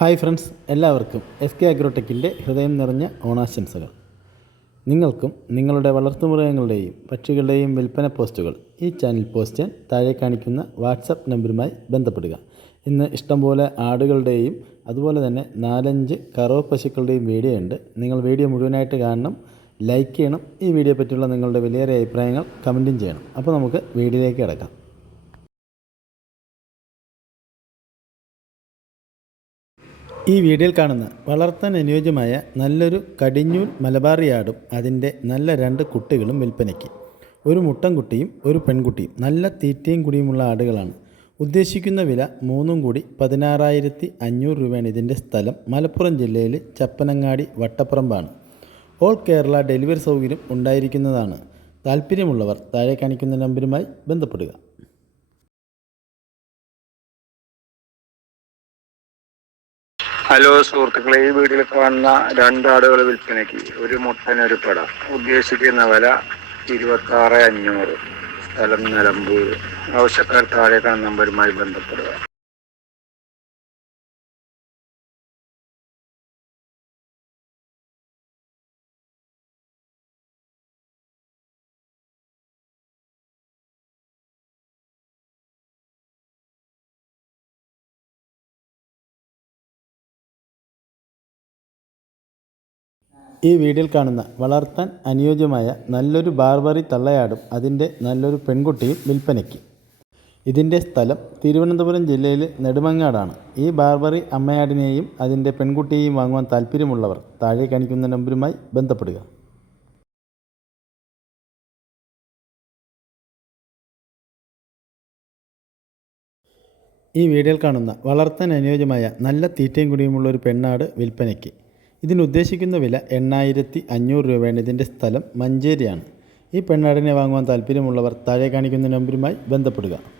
Hi friends എല്ലാവർക്കും S K അഗ്രോടെക്കിന്റെ ഹൃദയം നിറഞ്ഞ ഓണാശംസകൾ. നിങ്ങൾക്കും നിങ്ങളുടെ വളർത്തുമൃഗങ്ങളുടെയും പക്ഷികളുടെയും വിൽപ്പന പോസ്റ്റുകൾ ഈ ചാനൽ പോസ്റ്റ് ചെയ്യാൻ താഴെ കാണിക്കുന്ന വാട്സപ്പ് നമ്പറുമായി ബന്ധപ്പെടുക. ഇന്ന് ഇഷ്ടംപോലെ ആടുകളുടെയും അതുപോലെ തന്നെ നാലഞ്ച് കറവ പശുക്കളുടെയും വീഡിയോ ഉണ്ട്. നിങ്ങൾ വീഡിയോ മുഴുവനായിട്ട് കാണണം ലൈക്ക് ചെയ്യണം. ഈ വീഡിയോ പറ്റിയുള്ള നിങ്ങളുടെ വിലയേറിയ അഭിപ്രായങ്ങൾ കമന്റും ചെയ്യണം. അപ്പോൾ നമുക്ക് വീഡിയോയിലേക്ക് കിടക്കാം. ഈ വീഡിയോയിൽ കാണുന്ന വളർത്താൻ അനുയോജ്യമായ നല്ലൊരു കടിഞ്ഞൂൽ മലബാറിയാടും അതിന്റെ നല്ല രണ്ട് കുട്ടികളും വിൽപ്പനയ്ക്ക്. ഒരു മുട്ടൻകുട്ടിയും ഒരു പെൺകുട്ടിയും. നല്ല തീറ്റയും കുടിയുമുള്ള ആടുകളാണ്. ഉദ്ദേശിക്കുന്ന വില മൂന്നും കൂടി പതിനാറായിരത്തി അഞ്ഞൂറ് രൂപയാണ്. ഇതിന്റെ സ്ഥലം മലപ്പുറം ജില്ലയിൽ ചപ്പനങ്ങാടി വട്ടപ്പറമ്പാണ്. ഓൾ കേരള ഡെലിവറി സൗകര്യം ഉണ്ടായിരിക്കുന്നതാണ്. താല്പര്യമുള്ളവർ താഴെ കാണിക്കുന്ന നമ്പരുമായി ബന്ധപ്പെടുക. ഹലോ സുഹൃത്തുക്കളെ ഈ വീട്ടിൽ കാണുന്ന രണ്ടാടുകൾ വിൽപ്പനയ്ക്ക് ഒരു മുട്ടന് ഒരു പട. ഉദ്ദേശിക്കുന്ന വില ഇരുപത്തി ആറ് അഞ്ഞൂറ്. സ്ഥലം നിലമ്പൂർ. ആവശ്യക്കാർ താഴെ കാണുന്ന നമ്പറുമായി ബന്ധപ്പെടുക. ഈ വീഡിയോയിൽ കാണുന്ന വളർത്താൻ അനുയോജ്യമായ നല്ലൊരു ബാർബറി തള്ളയാടും അതിന്റെ നല്ലൊരു പെൺകുട്ടിയും വിൽപ്പനയ്ക്ക്. ഇതിന്റെ സ്ഥലം തിരുവനന്തപുരം ജില്ലയിലെ നെടുമങ്ങാടാണ്. ഈ ബാർബറി അമ്മയാടിനെയും അതിന്റെ പെൺകുട്ടിയെയും വാങ്ങുവാൻ താല്പര്യമുള്ളവർ താഴെ കാണിക്കുന്ന നമ്പരുമായി ബന്ധപ്പെടുക. ഈ വീഡിയോയിൽ കാണുന്ന വളർത്താൻ അനുയോജ്യമായ നല്ല തീറ്റയും കുടിയുമുള്ള ഒരു പെണ്ണാട് വിൽപ്പനയ്ക്ക്. ഇതിന് ഉദ്ദേശിക്കുന്ന വില എണ്ണായിരത്തി അഞ്ഞൂറ് രൂപയാണ്. ഇതിന്റെ സ്ഥലം മഞ്ചേരിയാണ്. ഈ പെണ്ണാടിനെ വാങ്ങുവാൻ താല്പര്യമുള്ളവർ താഴെ കാണിക്കുന്ന നമ്പരുമായി ബന്ധപ്പെടുക.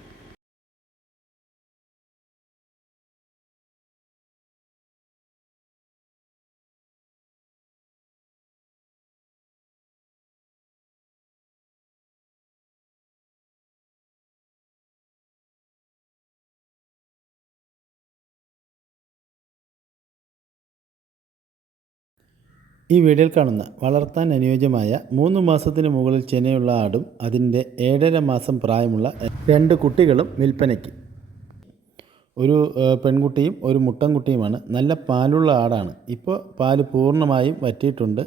ഈ വീഡിയോയിൽ കാണുന്ന വളർത്താൻ അനുയോജ്യമായ മൂന്ന് മാസത്തിന് മുകളിൽ ചെനയുള്ള ആടും അതിന്റെ ഏഴര മാസം പ്രായമുള്ള രണ്ട് കുട്ടികളും വിൽപ്പനയ്ക്ക്. ഒരു പെൺകുട്ടിയും ഒരു മുട്ടൻകുട്ടിയുമാണ്. നല്ല പാലുള്ള ആടാണ്. ഇപ്പോൾ പാൽ പൂർണമായും വറ്റിയിട്ടുണ്ട്.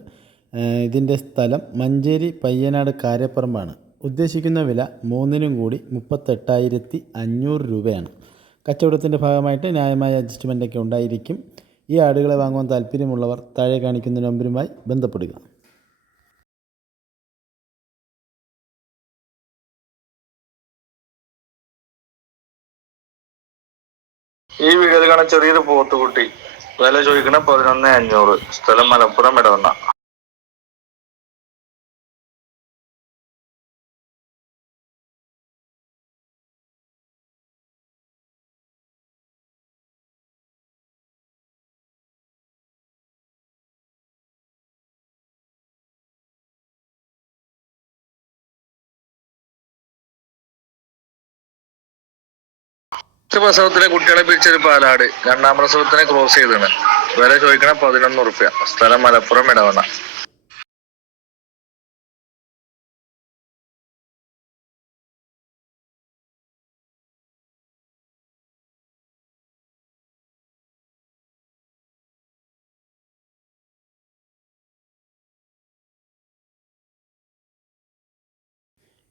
ഇതിന്റെ സ്ഥലം മഞ്ചേരി പയ്യനാട് കാര്യപ്പറമ്പാണ്. ഉദ്ദേശിക്കുന്ന വില മൂന്നിനും കൂടി മുപ്പത്തെട്ടായിരത്തി അഞ്ഞൂറ് രൂപയാണ്. കച്ചവടത്തിന്റെ ഭാഗമായിട്ട് ന്യായമായ അഡ്ജസ്റ്റ്മെന്റൊക്കെ ഉണ്ടായിരിക്കും. ഈ ആടുകളെ വാങ്ങുവാൻ താല്പര്യമുള്ളവർ താഴെ കാണിക്കുന്ന നമ്പരുമായി ബന്ധപ്പെടുക. ഈ വീഡിയോയിൽ കാണുന്ന ചെറിയൊരു പോത്തുകുട്ടി. വില ചോദിക്കണ പതിനൊന്ന് അഞ്ഞൂറ്. സ്ഥലം മലപ്പുറം ഇടവണ്ണ. ഫസ്റ്റ് പ്രസവത്തിലെ കുട്ടികളെ പിരിച്ചൊരു പാലാട്. രണ്ടാം പ്രസവത്തിനെ ക്രോസ് ചെയ്താണ് വില ചോദിക്കണ പതിനൊന്ന് ഉറുപ്പ്യ. സ്ഥലം മലപ്പുറം ഇടവണ്ണ.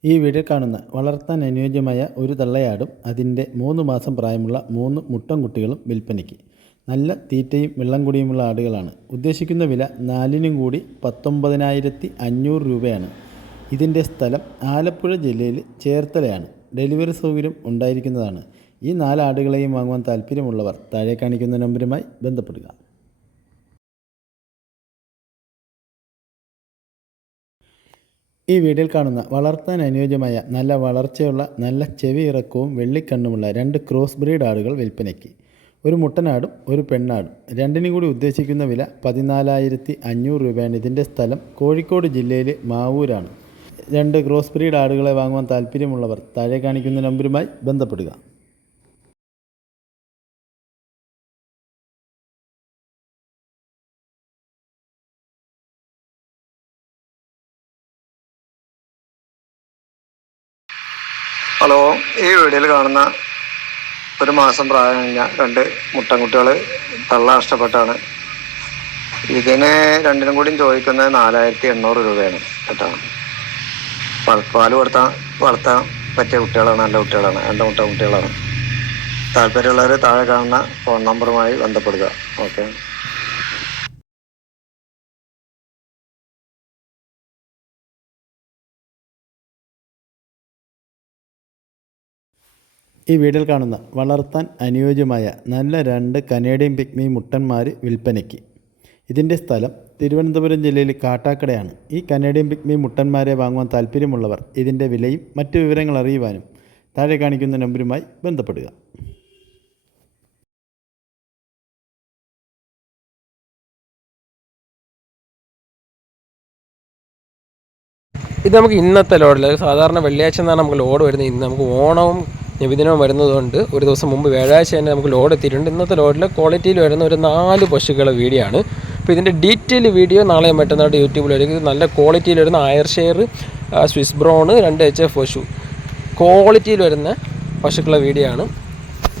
ഈ വീഡിയോ കാണുന്ന വളർത്താൻ അനുയോജ്യമായ ഒരു തള്ളയാടും അതിന്റെ മൂന്ന് മാസം പ്രായമുള്ള മൂന്ന് മുട്ടൻകുട്ടികളും വിൽപ്പനയ്ക്ക്. നല്ല തീറ്റയും വെള്ളം കുടിയുമുള്ള ആടുകളാണ്. ഉദ്ദേശിക്കുന്ന വില നാലിനും കൂടി പത്തൊമ്പതിനായിരത്തി അഞ്ഞൂറ് രൂപയാണ്. ഇതിന്റെ സ്ഥലം ആലപ്പുഴ ജില്ലയിൽ ചേർത്തലയാണ്. ഡെലിവറി സൗകര്യം ഉണ്ടായിരിക്കുന്നതാണ്. ഈ നാല് ആടുകളെയും വാങ്ങുവാൻ താല്പര്യമുള്ളവർ താഴെ കാണിക്കുന്ന നമ്പരുമായി ബന്ധപ്പെടുക. ഈ വീഡിയോയിൽ കാണുന്ന വളർത്താൻ അനുയോജ്യമായ നല്ല വളർച്ചയുള്ള നല്ല ചെവി ഇറക്കവും വെള്ളിക്കണ്ണുമുള്ള രണ്ട് ക്രോസ് ബ്രീഡ് ആടുകൾ വിൽപ്പനയ്ക്ക്. ഒരു മുട്ടനാടും ഒരു പെണ്ണാടും. രണ്ടിനും കൂടി ഉദ്ദേശിക്കുന്ന വില പതിനാലായിരത്തി അഞ്ഞൂറ് രൂപയാണ്. ഇതിന്റെ സ്ഥലം കോഴിക്കോട് ജില്ലയിലെ മാവൂരാണ്. രണ്ട് ക്രോസ് ബ്രീഡ് ആടുകളെ വാങ്ങുവാൻ താല്പര്യമുള്ളവർ താഴെ കാണിക്കുന്ന നമ്പരുമായി ബന്ധപ്പെടുക. ഹലോ ഈ വീഡിയോയിൽ കാണുന്ന ഒരു മാസം പ്രായം കഴിഞ്ഞ രണ്ട് മുട്ടൻകുട്ടികൾ തള്ള നഷ്ടപ്പെട്ടാണ് ഇതിന് രണ്ടിനും കൂടിയും ചോദിക്കുന്നത് നാലായിരത്തി എണ്ണൂറ് രൂപയാണ് കേട്ടോ. പാൽ കൊടുത്താൽ വളർത്താൻ പറ്റിയ കുട്ടികളാണ് നല്ല കുട്ടികളാണ് രണ്ട് മുട്ട കുട്ടികളാണ് താല്പര്യമുള്ളവർ താഴെ കാണുന്ന ഫോൺ നമ്പറുമായി ബന്ധപ്പെടുക ഓക്കെ? ഈ വീഡിയോയിൽ കാണുന്ന വളർത്താൻ അനുയോജ്യമായ നല്ല രണ്ട് കനേഡിയൻ പിഗ്മി മുട്ടന്മാർ വിൽപ്പനയ്ക്ക്. ഇതിന്റെ സ്ഥലം തിരുവനന്തപുരം ജില്ലയിൽ കാട്ടാക്കടയാണ്. ഈ കനേഡിയൻ പിഗ്മി മുട്ടന്മാരെ വാങ്ങുവാൻ താല്പര്യമുള്ളവർ ഇതിന്റെ വിലയും മറ്റു വിവരങ്ങൾ അറിയുവാനും താഴെ കാണിക്കുന്ന നമ്പരുമായി ബന്ധപ്പെടുക. ഇത് നമുക്ക് ഇന്നത്തെ ലോഡിൽ സാധാരണ വെള്ളിയാഴ്ച എന്നാണ് നമുക്ക് ലോഡ് വരുന്നത്. ഇന്ന് നമുക്ക് ഓണവും നബിദിനവും വരുന്നതുകൊണ്ട് ഒരു ദിവസം മുമ്പ് വ്യാഴാഴ്ച തന്നെ നമുക്ക് ലോഡ് എത്തിയിട്ടുണ്ട്. ഇന്നത്തെ ലോഡിൽ ക്വാളിറ്റിയിൽ വരുന്ന ഒരു നാല് പശുക്കളെ വീഡിയോ ആണ് അപ്പോൾ ഇതിന്റെ ഡീറ്റെയിൽ വീഡിയോ നാളെ മറ്റന്നാൾ യൂട്യൂബിൽ വരും. നല്ല ക്വാളിറ്റിയിൽ വരുന്ന അയർ ഷെയർ സ്വിസ് ബ്രോണ് രണ്ട് എച്ച് എഫ് പശു. ക്വാളിറ്റിയിൽ വരുന്ന പശുക്കളെ വീഡിയോ ആണ്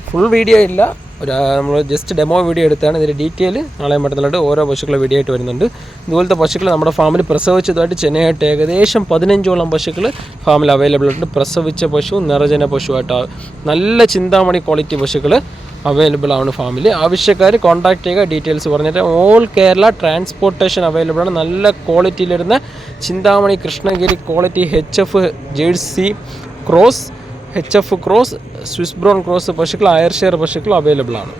ഫുൾ വീഡിയോ ഇല്ല. ഒരു നമ്മൾ ജസ്റ്റ് ഡെമോ വീഡിയോ എടുത്താണ്. ഇതിന്റെ ഡീറ്റെയിൽ നാളെ മറ്റന്നാളായിട്ട് ഓരോ പശുക്കളെ വീഡിയോ ആയിട്ട് വരുന്നുണ്ട്. ഇതുപോലത്തെ പശുക്കൾ നമ്മുടെ ഫാമിൽ പ്രസവിച്ചതായിട്ട് ചെന്നൈയായിട്ട് ഏകദേശം പതിനഞ്ചോളം പശുക്കൾ ഫാമിൽ അവൈലബിൾ ഉണ്ട്. പ്രസവിച്ച പശു നിറജന പശുവായിട്ട്. നല്ല ചിന്താമണി ക്വാളിറ്റി പശുക്കൾ അവൈലബിൾ ആണ് ഫാമിൽ ആവശ്യക്കാർ കോൺടാക്ട് ചെയ്യുക ഡീറ്റെയിൽസ് പറഞ്ഞിട്ട് ഓൾ കേരള ട്രാൻസ്പോർട്ടേഷൻ അവൈലബിൾ ആണ്. നല്ല ക്വാളിറ്റിയിലിരുന്ന Chintamani Krishnagiri quality H F Jersey cross H F cross Swiss brown cross പശുക്കൾ അയർ ഷെയർ അവൈലബിൾ ആണ്.